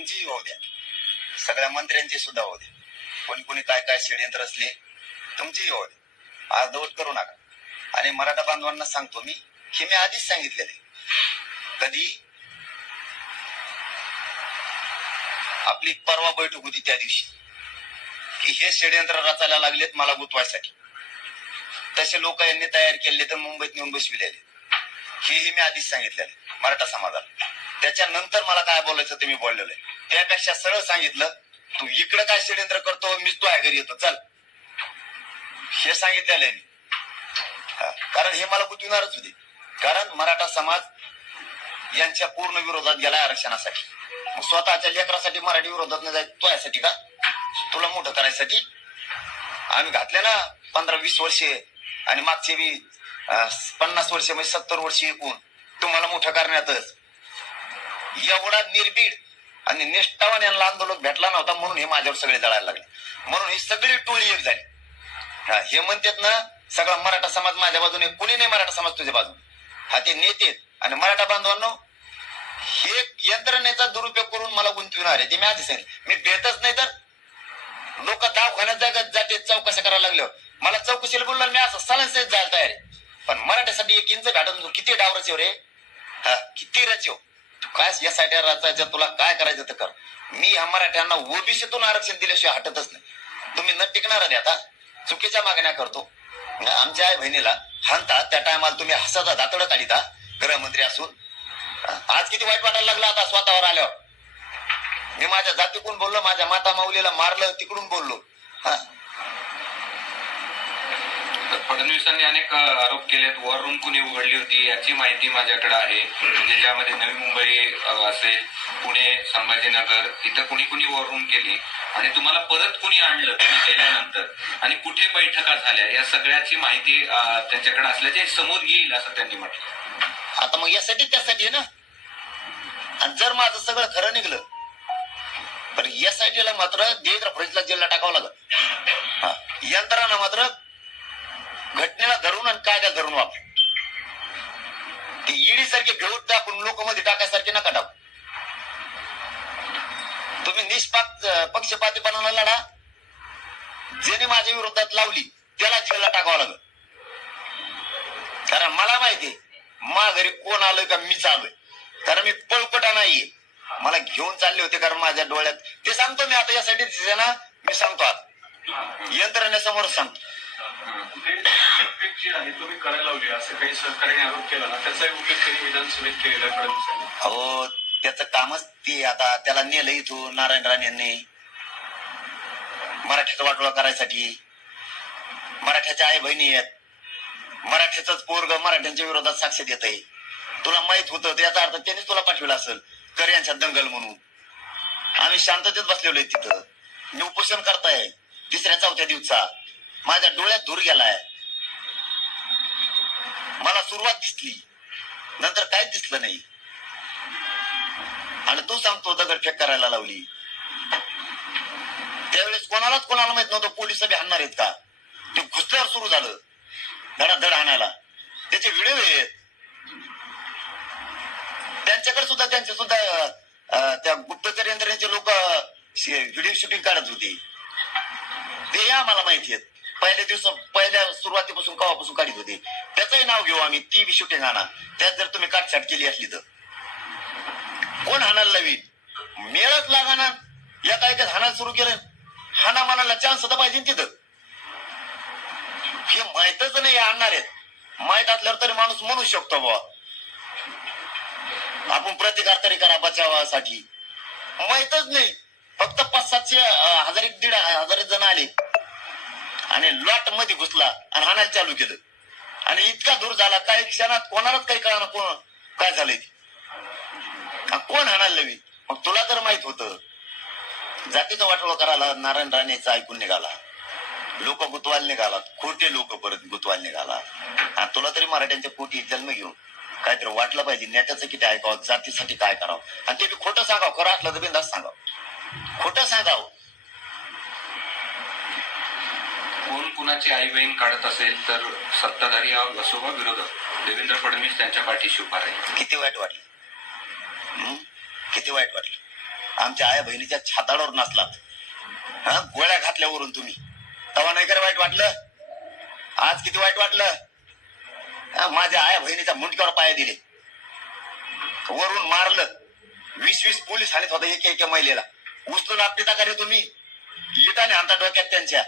तुमचीही होऊ द्या. सगळ्या मंत्र्यांची सुद्धा होऊ द्या. कोणी कोणी काय काय षडयंत्र असले तुमचीही होऊ द्या. अर्धवट करू नका. आणि मराठा बांधवांना सांगतो मी हे मी आधीच सांगितलेले कधी आपली परवा बैठक होती त्या दिवशी की हे षडयंत्र रचायला लागलेत मला गुतवायसाठी. तसे लोक यांनी तयार केले तर मुंबईत नेऊन बसविलेले. हेही मी आधीच सांगितलेले मराठा समाजाला. त्याच्यानंतर मला काय बोलायचं ते मी बोललेलं आहे. त्यापेक्षा सरळ सांगितलं तू इकडं काय षडयंत्र करतो? मीच तो घरी येतो. चल. हे सांगितलेलं आहे मी. कारण हे मला गुंतविणारच होते. कारण मराठा समाज यांच्या पूर्ण विरोधात गेलाय आरक्षणासाठी. स्वतःच्या लेकरासाठी मराठी विरोधात नाही जायचं. तो यासाठी का? तुला मोठं करायसाठी. आम्ही घातले ना पंधरा वीस वर्षे आणि मागचे बी पन्नास वर्षे म्हणजे सत्तर वर्षे एकूण. तुम्हाला मोठं करण्यातच. एवढा निर्भीड आणि निष्ठावान यांना आंदोलक भेटला नव्हता म्हणून हे माझ्यावर सगळे जळायला लागले. म्हणून ही सगळी टोळी एक झाली. हा, हे म्हणतात ना सगळा मराठा समाज माझ्या बाजूने कुणी नाही मराठा समाज तुझ्या बाजूने? हा ते नेते आणि मराठा बांधवांनो हे यंत्रणेचा दुरुपयोग करून मला गुंतविणार आहे. ते मी आधी सांगितलं मी भेटच नाही तर लोक दवाखान्यात जागत जाते चौकशा करायला लागल्यावर मला चौकशीला बोलला मी असं सलांसहित जायला तयार आहे. पण मराठ्यासाठी एक इंच भेटून किती डावरच रे? हा किती रचव तू काय यासाठी रचायचं तुला काय करायचं तर कर. मी ह्या मराठ्यांना ओबीसीतून आरक्षण दिल्याशिवाय हटतच नाही. तुम्ही न टिकणार नाही आता. चुकीच्या मागण्या करतो. आमच्या आई बहिणीला हाणता त्या टायमाला तुम्ही हसाचा दातड काढिता गृहमंत्री असून. आज किती वाईट वाटायला लागलं आता स्वतःवर आल्यावर. मी माझ्या जातीकडून बोललो माझ्या माता माऊलीला मारलं तिकडून बोललो. हा. फडणवीसांनी अनेक आरोप आरोप आहेत वॉर रूम कुणी उघडली होती याची माहिती माझ्याकडे आहे. म्हणजे ज्यामध्ये नवी मुंबई असेल पुणे संभाजीनगर इथं कुणी कुणी वॉर रूम केली. आणि तुम्हाला परत कुणी आणलं तुम्ही केल्यानंतर? आणि कुठे बैठका झाल्या? या सगळ्याची माहिती त्यांच्याकडे असल्याचे समोर येईल असं त्यांनी म्हटलं. आता मग यासाठी त्यासाठी आहे ना? आणि जर माझं सगळं खरं निघलं तर यासाठी ला मात्र देवेंद्र फडणवीसला जेलला टाकावं लागत हा. यंत्रणा मात्र घटनेला धरून आणि कायदा धरून वापर. ती ईडी सारखे घेऊन टाकून लोक मध्ये टाकायसारखे नका टाकू. तुम्ही निष्पाक पक्षपातीपणाला लढा. ज्याने माझ्या विरोधात लावली त्याला जेलला टाकावं लागल. कारण मला माहिती मा घरी कोण आलोय का मीच आलोय कारण मी पळपटा नाहीये. मला घेऊन चालले होते कारण माझ्या डोळ्यात. ते सांगतो मी आता यासाठी ना मी सांगतो आता. यंत्रणेसमोर सांगतो. ते जी आहे तुम्ही करायला लावली असं काही सरकारने आरोप केला ना त्याचाही उल्लेख त्यांनी विधानसभेत केलेला आहे फडणवीसांनी अहो त्याचं कामच ते आता त्याला नेलं इथून नारायण राणे यांनी. मराठीचा वाटोळा करायसाठी. मराठ्याच्या आई बहिणी आहेत. मराठ्याचाच पोरग मराठ्यांच्या विरोधात साक्ष देत आहे तुला माहीत होतं त्याचा अर्थ त्यांनीच तुला पाठविला असेल कर यांच्या दंगल म्हणून. आम्ही शांततेत बसलेलो आहे तिथं. उपोषण करताय तिसऱ्या चौथ्या दिवसा. माझ्या डोळ्यात धूर गेलाय. मला सुरुवात दिसली. नंतर काहीच दिसलं नाही. आणि तो सांगतो दगडफेक करायला लावली. त्यावेळेस कोणालाच कोणाला माहीत नव्हतं पोलीस बी आणणार आहेत का? ते घुसल्यावर सुरू झालं. धडाधड आणायला. त्याचे व्हिडिओ आहेत. त्यांच्याकडे सुद्धा त्यांचे सुद्धा त्या गुप्तचर यंत्रणेचे लोक व्हिडिओ शूटिंग काढत होती. ते आम्हाला माहिती आहेत. पहिल्या दिवस पहिल्या सुरुवातीपासून कवापासून काढत होते? त्याचंही नाव घेऊ आम्ही ती बी शूटिंग आणा त्यात जर तुम्ही काटछाट केली असली तर. कोण हाणायला लावी मेळच लागाना. या काय काय हाणायला सुरू केलं? हाना मानाला चान्स तर पाहिजे तिथं. हे माहितच नाही आणणार आहेत. माहीत असल्यावर तरी माणूस म्हणू शकतो बुवा. आपण प्रतिकार तरी करा बचावासाठी. माहितच नाही. फक्त पाच सातशे हजार एक दीड हजार जण आले. आणि लॉटमध्ये घुसला आणि हाणायला चालू केलं. आणि इतका दूर झाला काही क्षणात कोणालाच काही कळणार कोण काय झालंय ते. कोण हाणायला लवी? मग तुला तर माहीत होतं. जातीचा वाटोळा करायला नारायण राणेचा ऐकून निघाला. लोक गुतवायला निघाला. खोटे लोक परत गुतवायला निघाला. आणि तुला तरी मराठ्यांच्या पोटी जन्म घेऊन काहीतरी वाटलं पाहिजे. नेत्याचं किती ऐकावं? जातीसाठी काय करावं? आणि ते बी खोटं सांगावं. खरं असलं तर बिंदास सांगावं. खोटं सांगावं. कुणाची आई बहीण काढत असेल तर सत्ताधारी असो वा विरोधक? देवेंद्र फडणवीस त्यांच्या पाठीशी उभा राहील. किती वाईट वाटलं? किती वाईट वाटलं? आमच्या आया बहिणीच्या छाताडावर नाचलात हा? गोळ्या घातल्यावरून तुम्ही. तवा नाही का वाईट वाटलं? आज किती वाईट वाटलं? माझ्या आया बहिणीच्या मुंडक्यावर पाया दिले. वरून मारलं. वीस वीस पोलीस आणत होता एक एका महिलेला. उचलून आपली का रे तुम्ही? येताने हाणता डोक्यात त्यांच्या.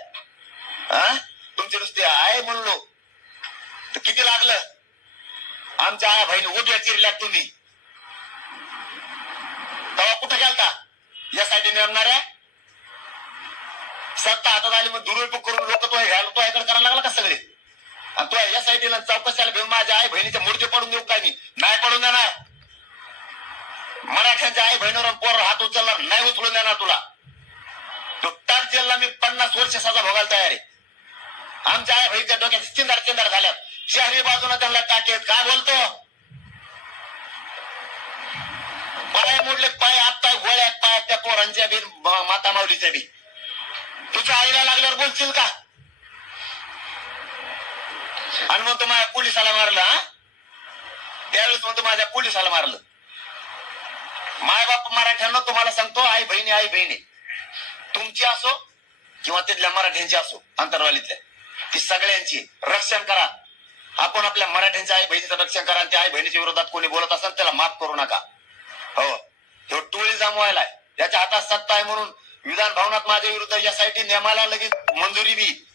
हा? तुमचे नुसते आहे म्हणलो. तर किती लागलं? आमच्या आया बहिणी उभ्या चिरल्यात तुम्ही. तेव्हा कुठं गेलता? या साईडने आणणाऱ्या सत्ता हातात आली मग दुरुपयोग करून लोक तो घ्यायला तो ह्याकडे करायला लागला का सगळे? आणि तो या साईडला चौकशाला घेऊन माझ्या आई बहिणीच्या मुर्जे पडून देऊ काय मी? नाही पडून देणार. मराठ्यांच्या आई बहिणीवर पोर हात उचलणार नाही उचलून देणार तुला. तो टाक जेलला मी पन्नास वर्ष सजा भोगायला तयार आहे. आमच्या आई बहिणीच्या डोक्यात चिंदार चिंदार झाल्यात. शहरी बाजूने त्यांना टाकेत. काय बोलतो? पाय मोडले पाय हात गोळ्यात पाय त्या पोरांच्या बी माता माऊलीच्या बी. तुझ्या आईला लागल्यावर बोलशील का? आणि मग माझ्या पोलिसाला मारलं हा? त्यावेळेस म्हणतो माझ्या पोलिसाला मारलं. माय बाप मराठ्यांना तुम्हाला सांगतो आई बहिणी आई बहिणी. तुमची असो किंवा तिथल्या मराठ्यांची असो अंतरवालीतल्या. ती सगळ्यांची. रक्षण करा. आपण आपल्या मराठ्यांच्या आई बहिणीचं रक्षण करा आणि त्या आई बहिणीच्या विरोधात कोणी बोलत असेल त्याला माफ करू नका. हो. तो टोळी जमवायलाय. त्याच्या हातात सत्ता आहे म्हणून विधान भवनात माझ्या विरुद्ध यासाठी नेमाला लगेच मंजुरी बी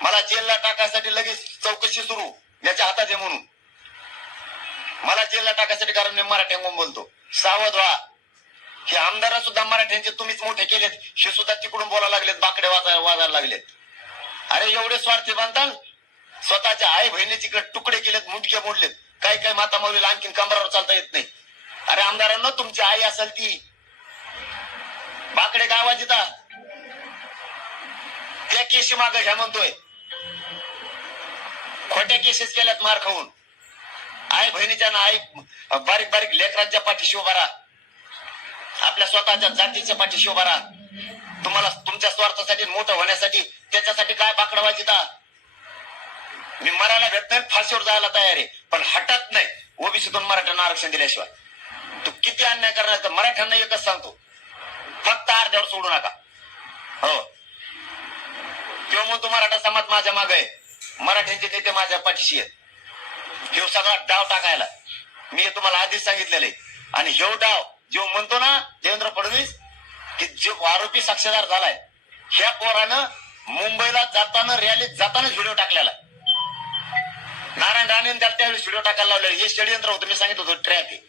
मला जेलला टाकायसाठी लगेच चौकशी सुरू. याच्या हातात आहे म्हणून. मला जेलला टाकायसाठी कारण मी मराठ्यांगून बोलतो. सावध व्हा. हे आमदार सुद्धा मराठ्यांचे तुम्हीच मोठे केलेत. हे सुद्धा तिकडून बोलायला लागलेत. बाकडे वाजायला वाजायला लागलेत. अरे एवढे स्वार्थी बांधताल स्वतःच्या आई बहिणीची इकडे तुकडे केलेत मुंडके मोडलेत. काही काही माता मौलीला आणखीन कमरावर चालता येत नाही. अरे आमदारांना तुमची आई असेल ती. बाकडे गावात येतात त्या केशी माग घ्या म्हणतोय. खोट्या केसेस केल्यात मार खाऊन. आई बहिणीच्या ना आई बारीक बारीक लेकरांच्या पाठीशी उभा आपल्या स्वतःच्या जातीच्या पाठीशी उभा तुम्हाला तुमच्या स्वार्थासाठी मोठं होण्यासाठी त्याच्यासाठी काय बाकडं वाजिता मी मरायला भेटतोय फाशीवर जायला तयार आहे पण हटत नाही. ओबीसीतून मराठ्यांना आरक्षण दिल्याशिवाय. तू किती अन्याय करणार तर मराठ्यांना एकच सांगतो. फक्त अर्ध्यावर सोडू नका. हो. किंवा मग मराठा समाज माझ्या मागे आहे. मराठ्यांचे नेते माझ्या पाठीशी आहेत. हे सगळा डाव टाकायला. मी हे तुम्हाला आधीच सांगितलेले आणि ह्यो डाव जो म्हणतो ना देवेंद्र फडणवीस की जो आरोपी साक्षीदार झालाय ह्या पोरानं मुंबईला जाताना रॅलीत जातानाच व्हिडिओ टाकलेला. नारायण राणे त्यावेळेस व्हिडिओ टाकायला लावलेला. हे षडयंत्र होतं मी सांगितलं होतं ट्रॅक आहे.